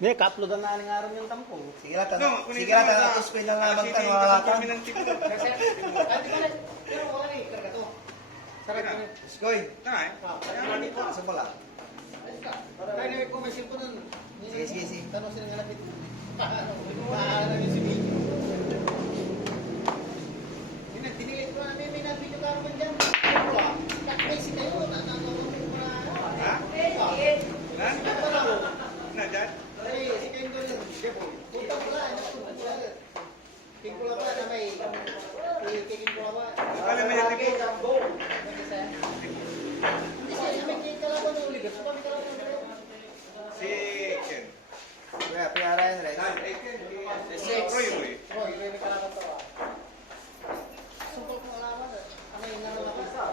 Hindi, ka-upload na nga araw yung tampo. Sige lang, tapos ko lang nga bang tanong alatan. Pero wala na ikarga to. Sarap ko na. Skoy, Ah, asa mo lang? kaya na may commercial ko nun. Sige. Tanong sila nga lapit. Paano yung si Big? Dinilit ko na may nabidyo ka naman dyan. Kakbasic kayo. Nakakawin mo na. Ha? Sikat pa lang. Na, dyan? Ay, si Kain doon yun. Punta ko lang. King pula pa na may king pula pa. Kala may tipo. Hindi siya may king kalaban ng uligas. Kami kalaban ng uligas. Si Ken. Kaya, piyara yan rin. Saan? Eh, Ken. Roy, Roy. Roy, may kalaban to ah. Sumpal ko alaman. Ano yung naroon ako sa?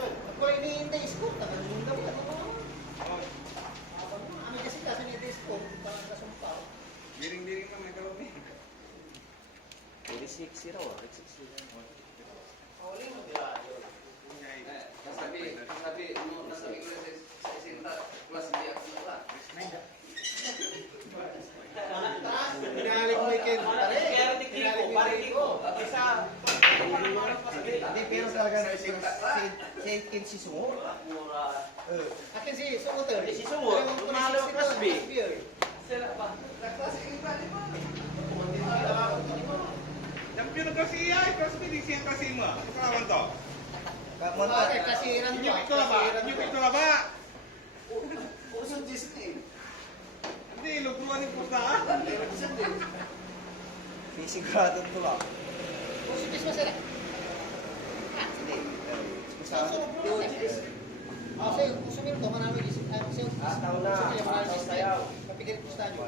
Ako iniintay scoop. Nagandang ka naman. Kami kasi ni scoop. Parang kasumpal. Diring-diring na may kalong niya. 86 raw, 86. Sabi mo, nasabi ko sa isinta, plus hindi ako nila. Pinalik mo yung Ken. Pare ko. Isa. Hindi, pero talaga si Ken si Sumo. Akin si Sunguter. Si Sungut, tumalo ang class B. Champion na kasi iya, kasi hindi siyang kasi mo. Ano kalawan to? Bakit? Kasiran Inyo ito na ba? Inyo ito na ba? Usod Disney. Hindi, lugruan yung puta. Sigurado ito lang. Pusitis mo sila. Hindi. Sa kasi kusumir to manami di kasi Tahu na. Sayaw. kapigil ko sa inyo.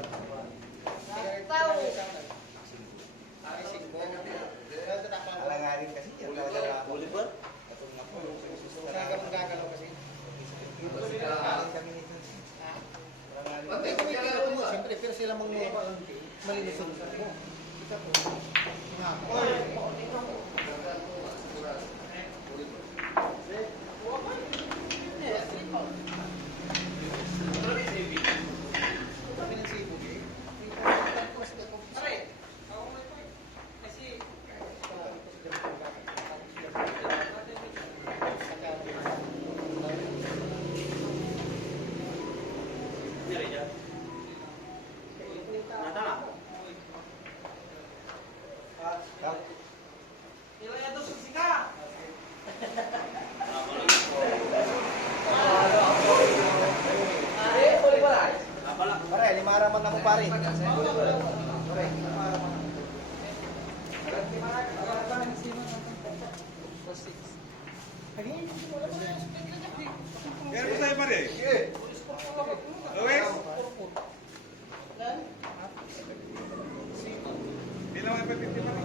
Ay singko. Kaya tatapang. Alanganin kasi yan. Talaga. Oliver? Katong na po. Gagalaw kasi. Alanganin kami nito. Pati kami kaya mo siyempre pero sila malinis mo. Kita po. Nga. Oy. Pare, limaraman na mo pare. Pare, limaraman. Kaya mo sa'yo pare. Luis? Bilang ang pagpiti pare.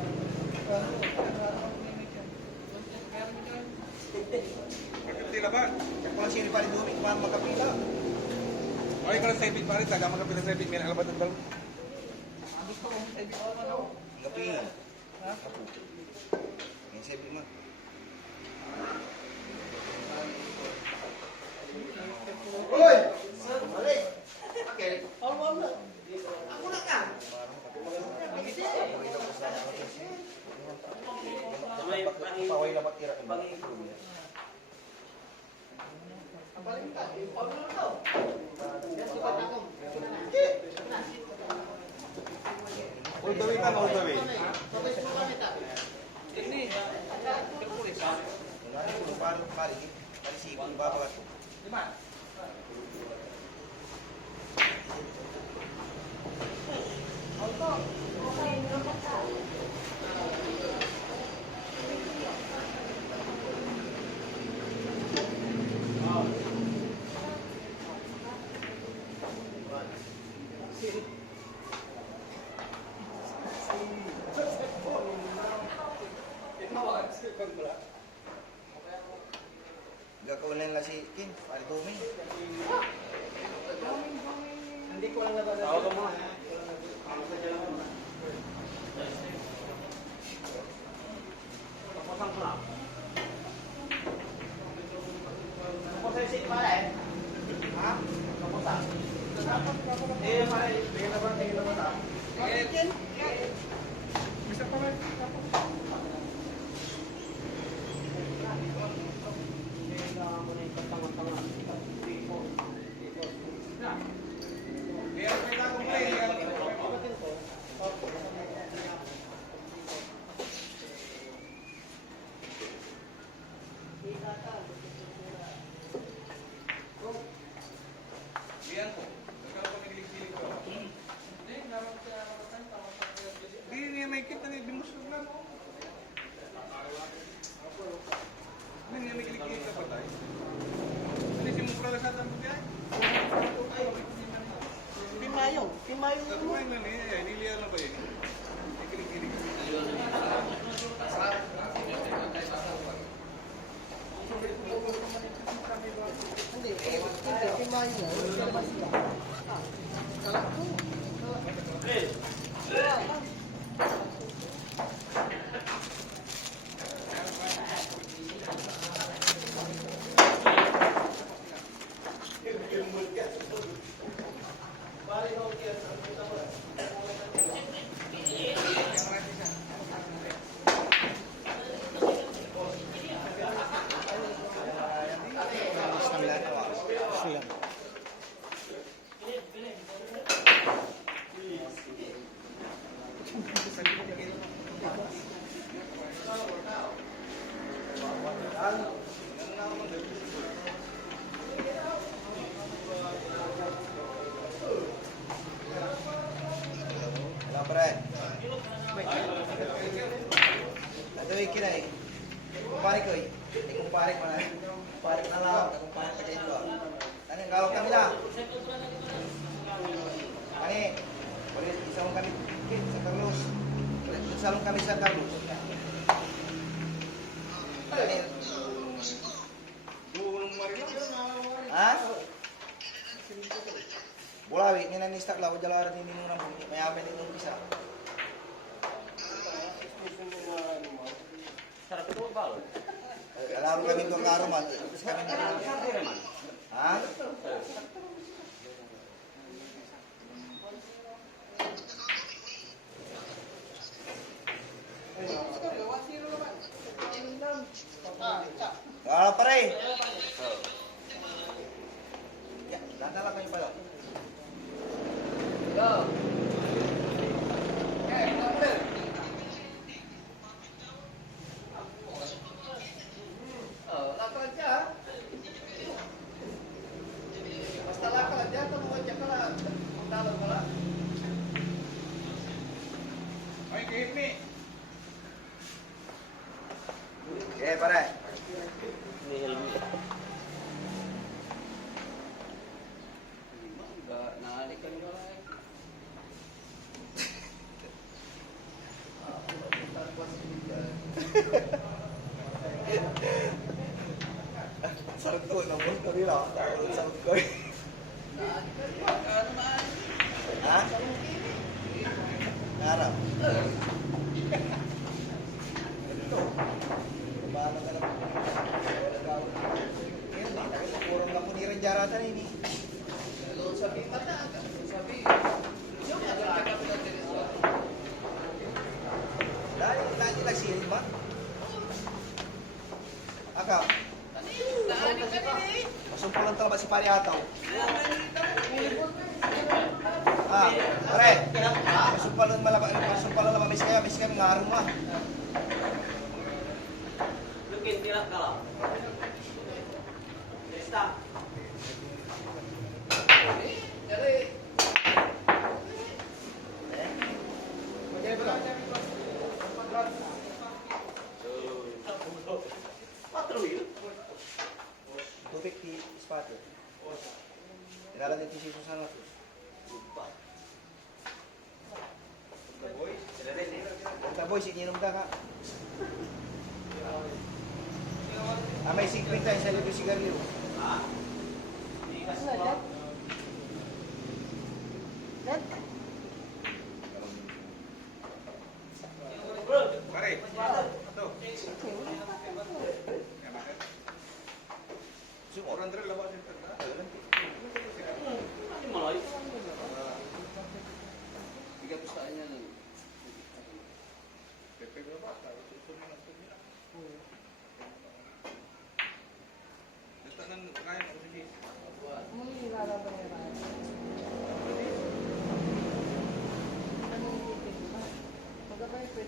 Pagpiti na ba? Kung sino pare dumik, paano makapila? Okay ka lang sa ibig pare, taga magkapit sa ibig. May nakalabat ng dalawa. Gapi. Apo. May sabi mo. Hoy! Mali! Okay. Ako na ka. Paway na matira. Balik ka. Paulo na to. Yan si Patako. All the way na, all the way. Tapos mo kami ta. Ini. Terpulis. Wala na kung paano pare. Pare si Ibang Baba ito. Gagawin lang si Ken, pare Tommy. Hindi ko lang nabasa. Tawagan mo. Tapos ang club. Tapos ang sit pala eh. Ha? Tapos ang. Eh, pare, tingin naman ha. Bisa pa rin. Kaya kita kong play. Diyan po. Nagkaroon kami gilig-gilig ko. Hindi niya may kita ni bimusog lang. Hindi niya may gilig-gilig ka pa tayo. Ano si Mupra lang sa tampo diyan? Pimayong. Pimayong Sa tuwing na niya, niliyan na ba yun? May gilig-gilig ka. Hindi. Pimayong. Kalak ko. Wala pa rin. Ito yung kinay. Kumpare ko eh. Kumpare ko na. Kumpare ko na lang. Kumpare ko dito. Ano, gawag kami lang. Ani, ulit isa mong kami sa Carlos. Ulit isa mong kami sa Carlos. Ani, ha? Bulawi, ini nang istak lah, jalan ini muna mo, may amin itong isa. Sarap ito ang balo. Alaro kami itong karuman, terus kami na. Ha? Ah, pare. Ya, lantala kayo pala. Go. Okay, number. Oh, lakad siya. Basta lakad siya, tumuhan siya pala. Talon pala. Ay, kahit ni. Okay, pare. Ni Helmi. Naalikan ko lang. Sarap ko, nabos ko rin ako. Sarap ko. Ha? Ngarap. Paano ka na? Kurang na puniran jaratan ini. Doon sabi mata, sabi. Yung agad ka pala din ito. Lagi nagsirin ba? Akaw, Naani ka din eh. masumpulan talaga si Pari Ataw. Ah, pare. Masumpalan na miss kaya ngarong mo. Lukin, tira ka lang. Stop. Jadi, Patrol. Tubig di espatyo. Ilalan din si Jesus sana. Kanta boy, sininom ka ka. May 50 sa libo sigarilyo. Ha? Pare. Ito. Sumor. Orang dre lawan din ta. Ano malayo?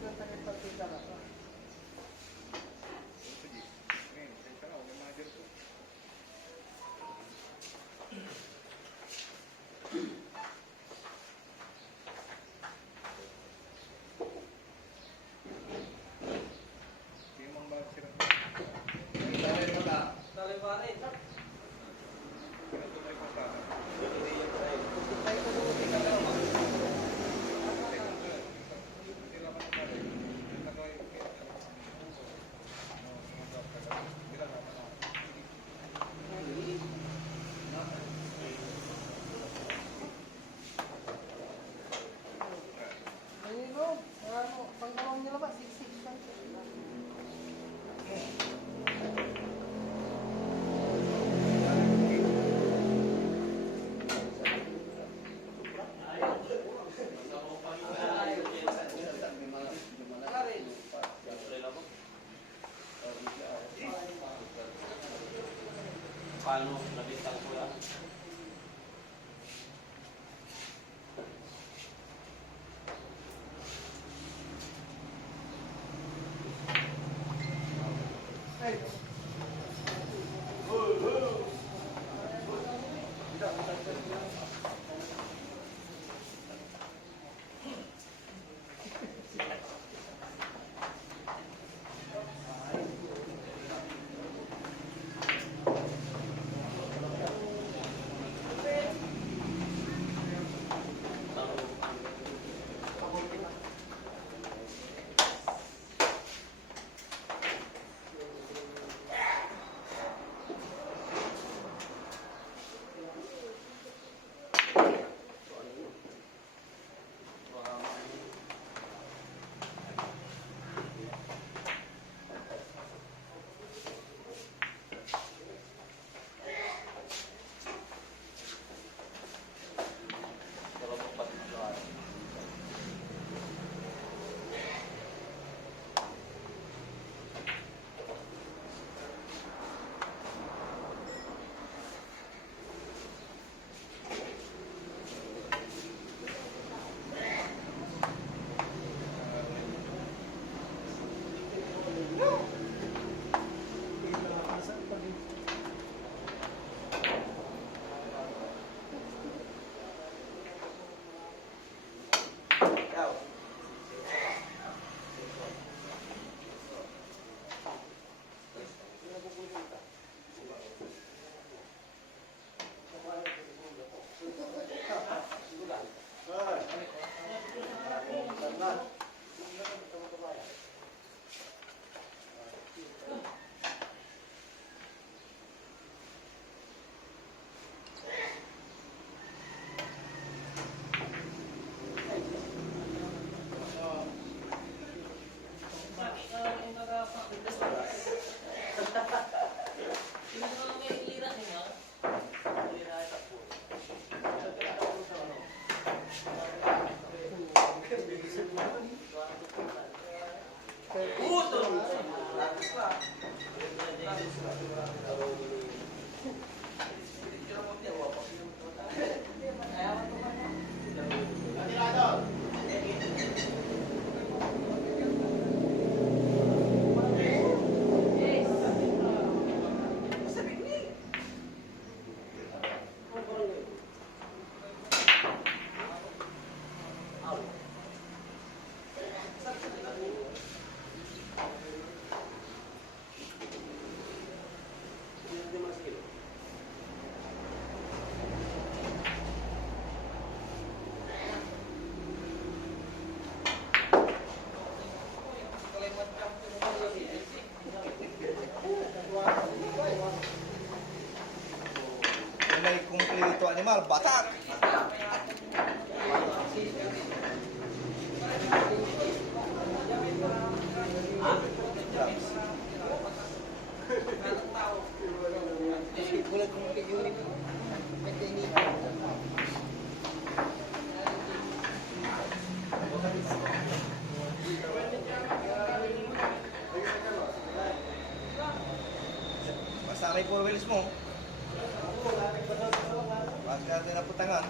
ng sakit-sakita na. Sige. Ngayon, kaya ka na, huwag yung manager ko. Hindi mo ang bakit sila. Dali mo na. Dali pa rin. Pinatunay ko sa akin. Tayo ko doon, ikaw na. Hindi lang ako pare. Yung nagawin ko kaya. Ano, sumadap ka lang. Hindi lang naman ako. Ayun, ano, pangkalawang nila ba? Siksik lang. Paano nabintang ko yan? Ay, Kalau tempat itu ada. Ikaw. Kung may kumpleto animal, batak! Bulat kong yun. Pwede ini. Basta may 4 wheels mo. Pagka tinaputangan.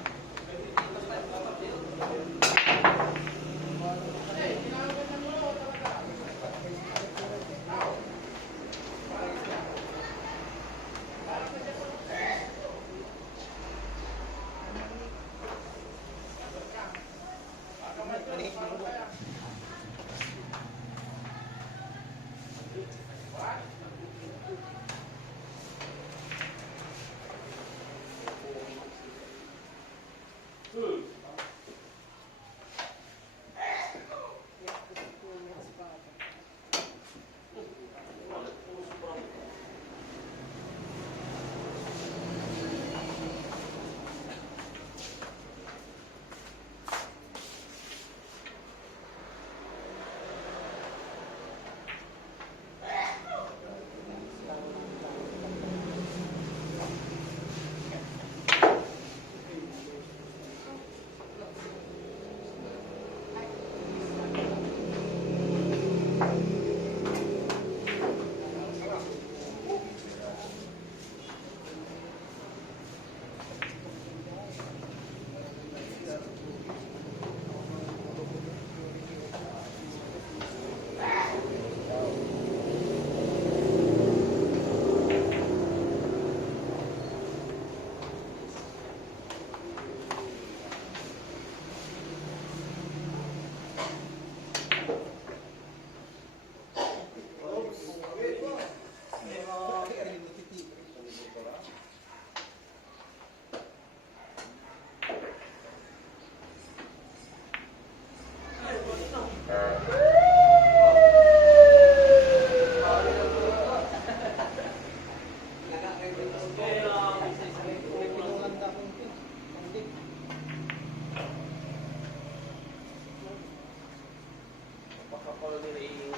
Ako nila yung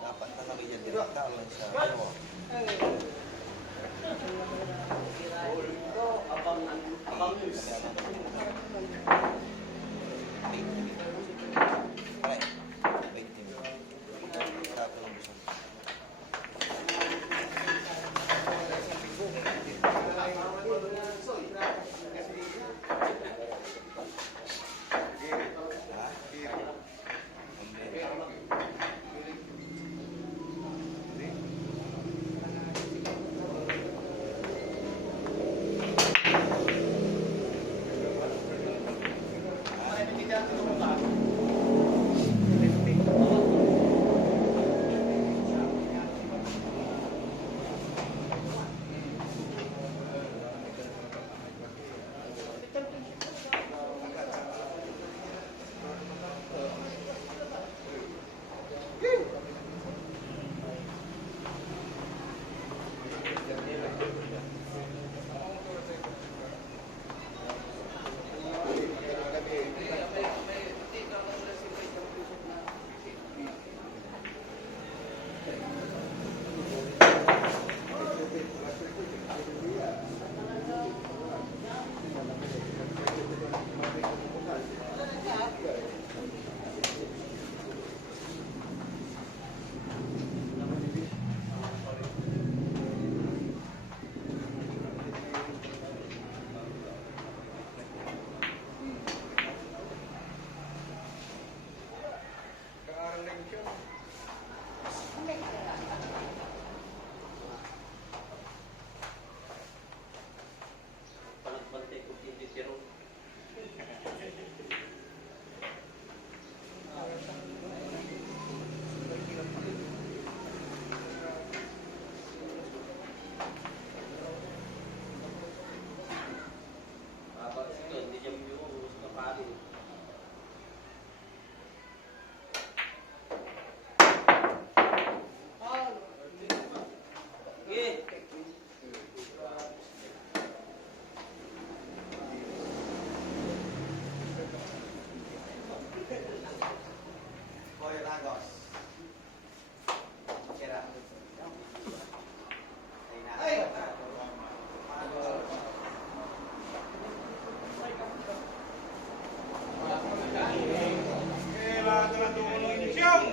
Dapat talaga yan direkta lang sa ano. abang news. Pare, wait din. Tato lang gusto. Ha? Panagbantay ko titiro. Babak ito, hindi niya yung gusto na pari. Sige. Boy Lagos. Kira. Ay!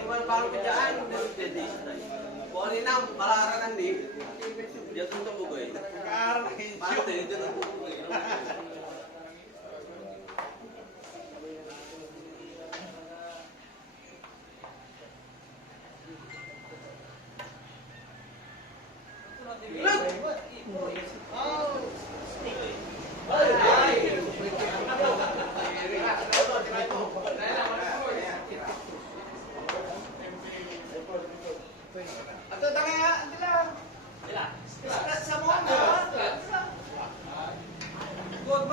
Iwan baru kerjaan jadi. Boleh nam pelarangan nih. Dia tuntut buku. Pasti dia tuntut buku. Ato tanga andila. Sa mo na. Good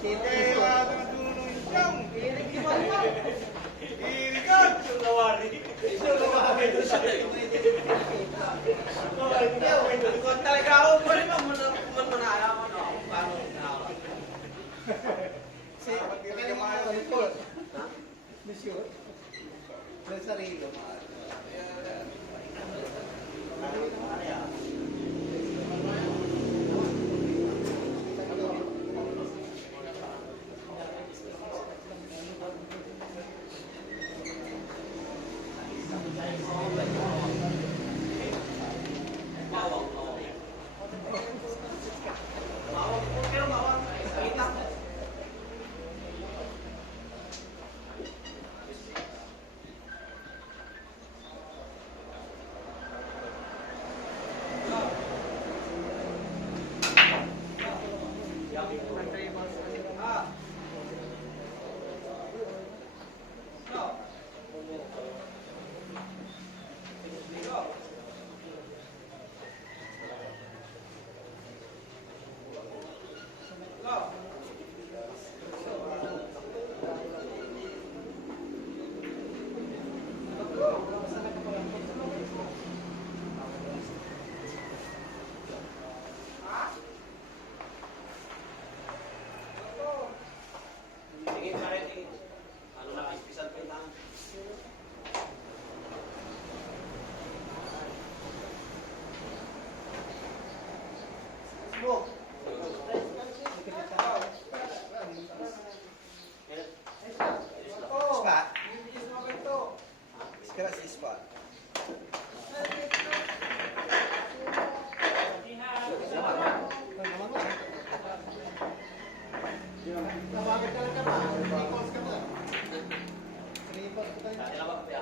Kaya wala ka dulo yung siyang. Iinig di ba naman? Irigan! Kung talaga ako pa rin, manaya mo, no? Paano na? Si, kaya mga report. Monsieur, may sarili. Sige, pare, ano na, ispisal pa yung tangan. Mo. Spot. Sekarang si spot. Tawagin ka lang ka ba? Calls ka ba? Report ka tayo. Kaya ba, kaya?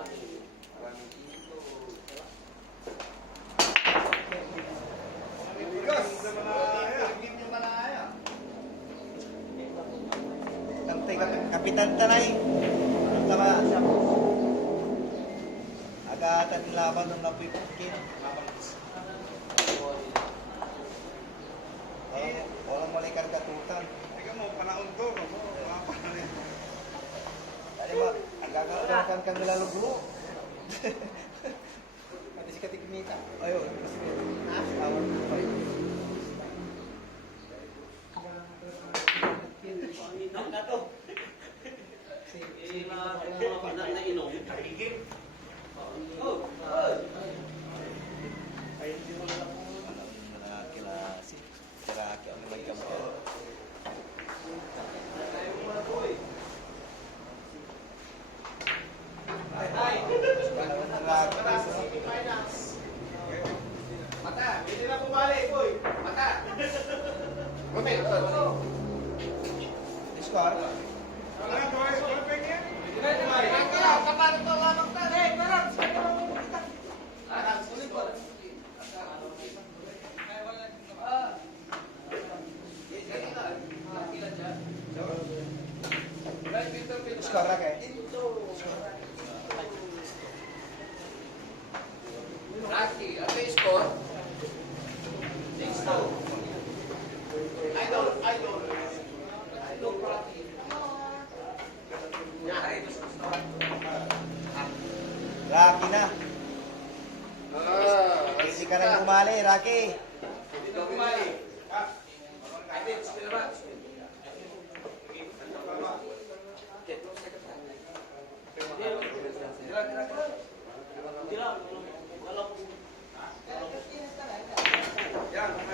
Kantay kapitan tanay. Tama siya. Agatan laban ng napipukin. Walang malikan katutan. Ikaw mo, panahon to. Mga panahon. Tadi ba, ang gagawin kang nilaluglo. Pati si Katikmita. Ayun. Awal pa yun. Panginoon na to. Eh, mga nainom. Tarigim. Oh, Ay, hindi mo lang ako. Alam na kilasi. Kiraki ang may kampo. Mata, hindi na bumalik, boy. Mata. Rumit, Score. Ano yan, boy? Boy, pengen? Kapan ito lamang ta? Score na kayo. Rocky, ano yung score? 6-2. Idol. Idol Rocky. Rocky na. Hindi ka na bumali, Rocky. Dito kumali. Idol, spin ba?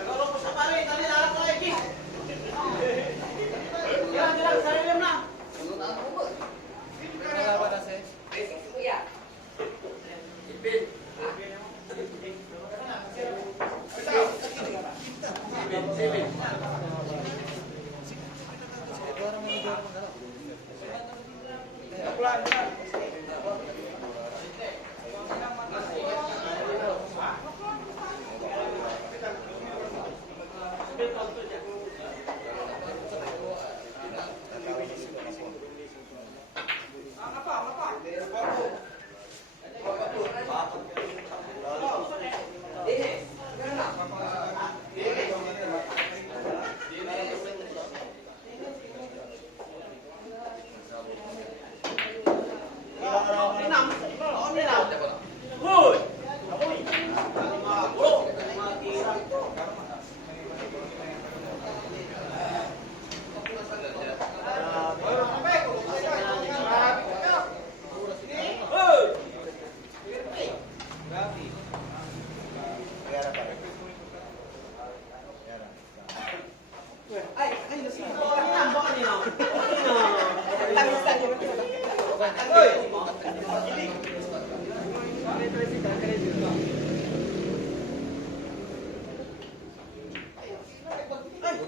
Kalau ko sa pare, dali na ako lagi. Yan, sarili mo na.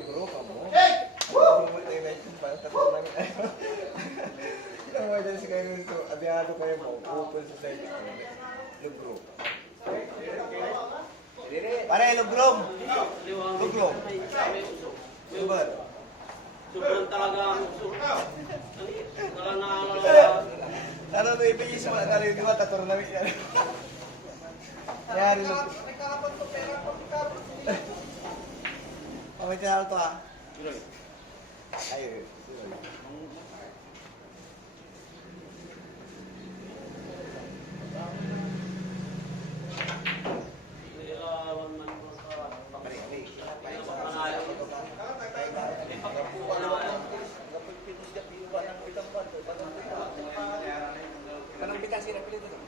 Bro, kamu. Woo! Yang mau jadi sekarang itu, ada kayak mau open society. Lugro. Pare, lugrom. Lugrom. Super. Sobrang talaga ang uso. Wala na alala. Ano to ipigil sa mga kaliw, di ba? Taturo namin yan. Yari, lugro. Pamitin na to ah. Ayun. Ilawan man ko sa Kanang bitas sila pilit ito.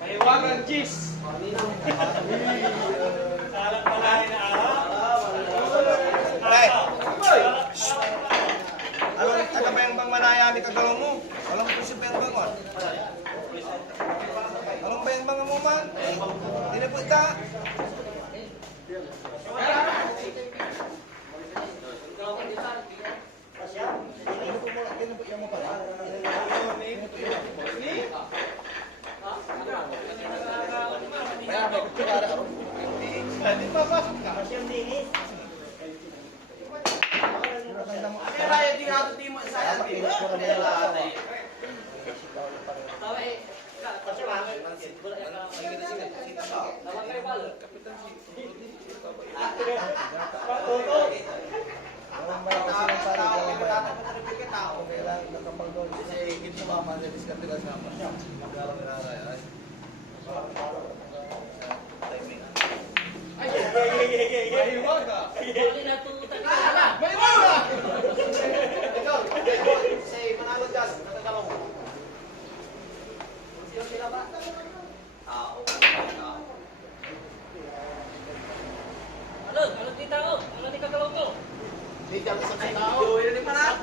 Mahiwagang cheese. Salang palahin na araw. Right. Ano ba yung bang manayami kagalong mo? Alam mo si Ben Bangon? Alam ba yung mga mo man? Tinapot ka? Tinapot mo pala? Kaya may kutsara ako. Hindi papasok ka. Pero ayaw din ako di mo sa atin. Ang mga kasi ng pari ko ba? Kung kailangan nakapag-doon kasi higit sa mama na diskarte ka sa ama. Magkaroon na ay. Timing. Mahiwaga. Mahiwaga! Ikaw, say, manalo dyan, natagalong. Sino sila ba? Tao. Ano di tao? Ano di kagalaw to? Hindi ka sa Ay, tao. yun ni Manat.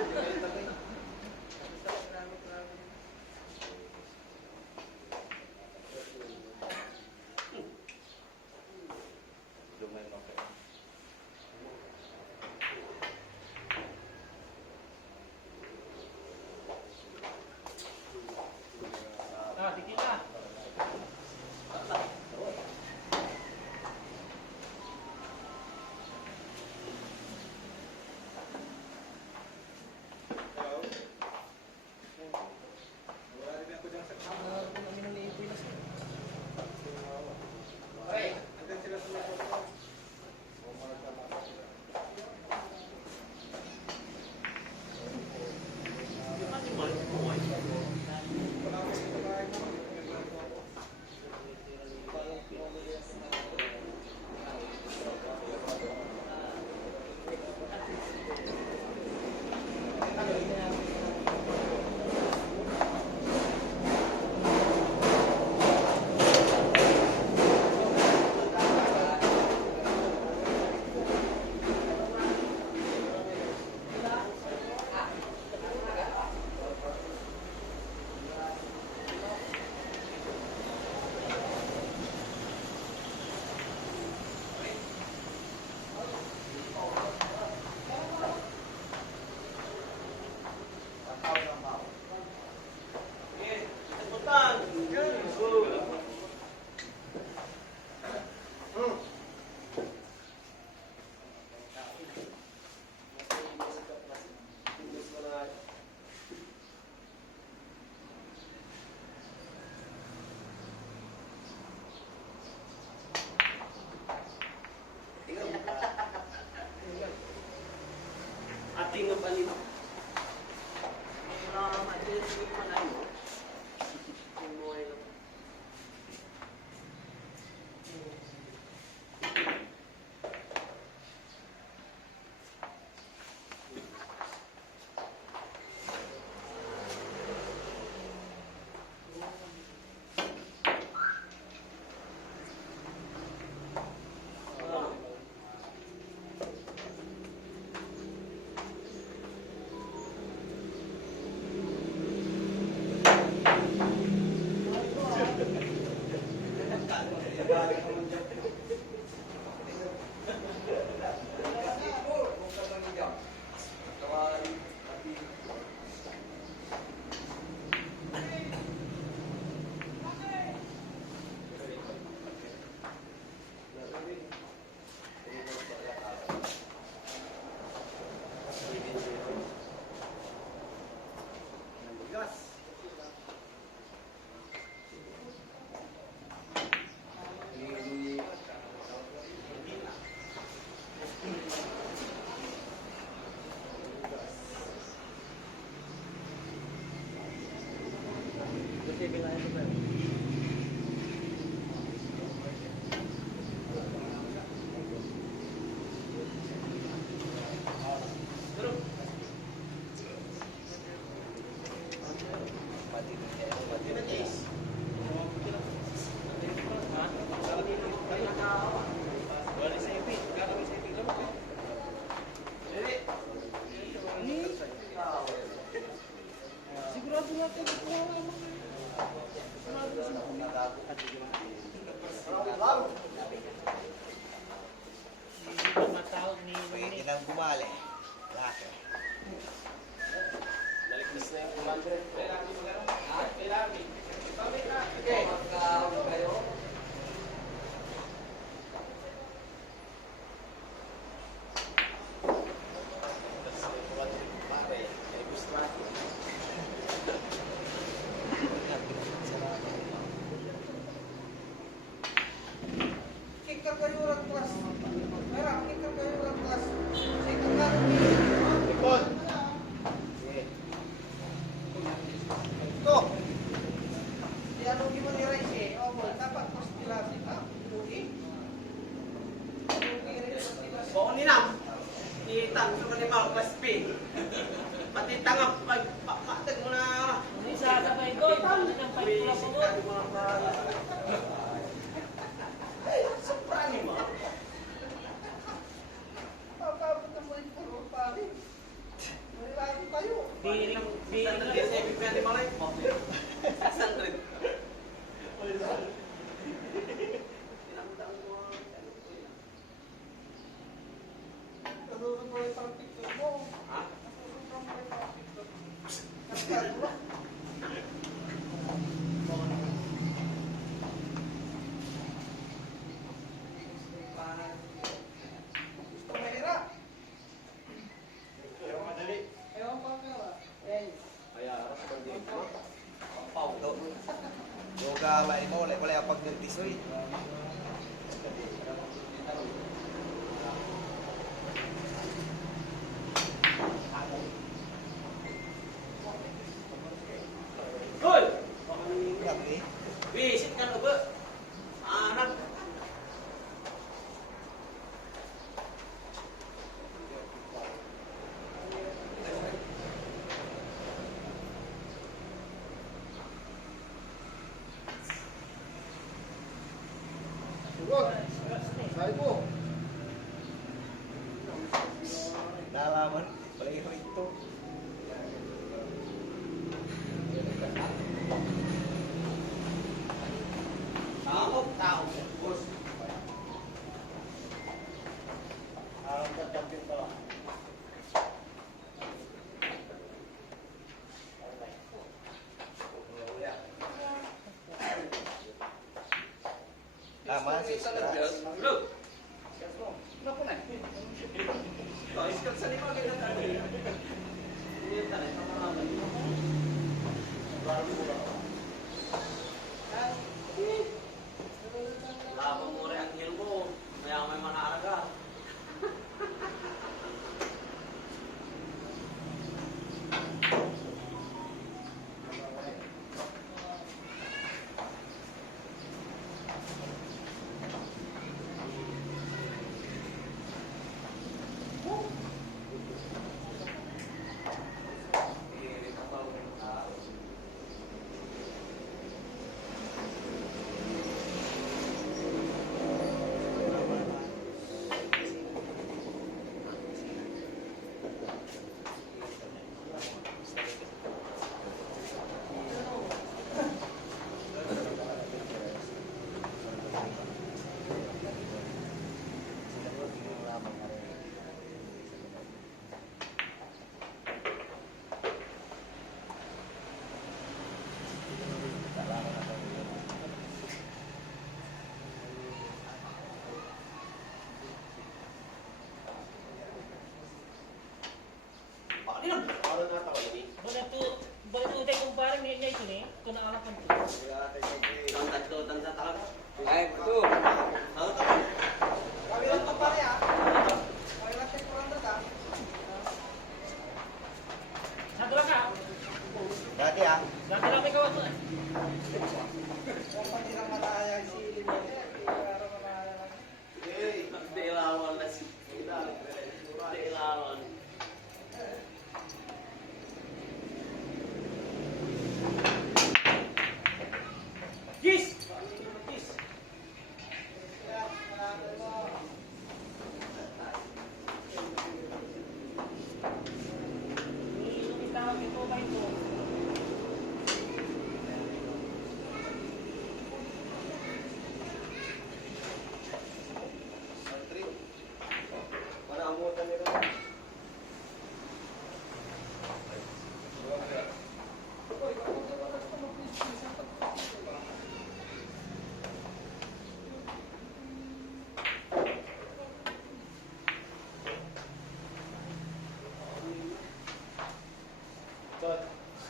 Matawag ni Pwede nang bumali. Lahat. Naligtas na yung commander. Okay, magkaroon kayo. Kicker kayo orang kelas. Merah, kicker kayo orang kelas. Kicker kayo. Ikot. Tuh. Dia lu gimana race? Oh, dapat terus dilatih. Ah, rugi. Rugi ini tidak. Bawa ni nam. Itang sa kanibal class P. Pati tangap pagpakatag mo na. Hindi sa sabay ko, ano nang pagpula ko mo? Soprani mo. Apa bertemu puluh kali. Lagi tayo. Di Sandal dia saya bibigyan di malay. 600. Terus mulai praktik mo. Ha? Kaya aras bang di mo? Pau do. Yoga ba mo wala ang pagdagdisoy. Hoy! Grabe. Visit kan ubo. Anak. Turun. Saya itu. Nalaman wala ito. Tao, tao. Bos. Tama si Stras. Look. Kenapa nih? Kau iskat sa lima kayo na tali. Ini tali sa mga Labang mo rin ang hil mo. Maya may mga araga. Boleh tu kumparin ni itu ni, kena alapan tu. Tanda talaga. Ay, betul. Tahu tak? Kami lang pa ya. Kami lang sa kurang data. Satu lah kak. Dati Laki ah. Laki lang may kawan mo. Pati ng mataya, silin mo. Para mataya. Hindi ilawan na si... Hindi ilawan. Yes! Tawag ito ba ito? Manamutan nila.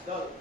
Dot.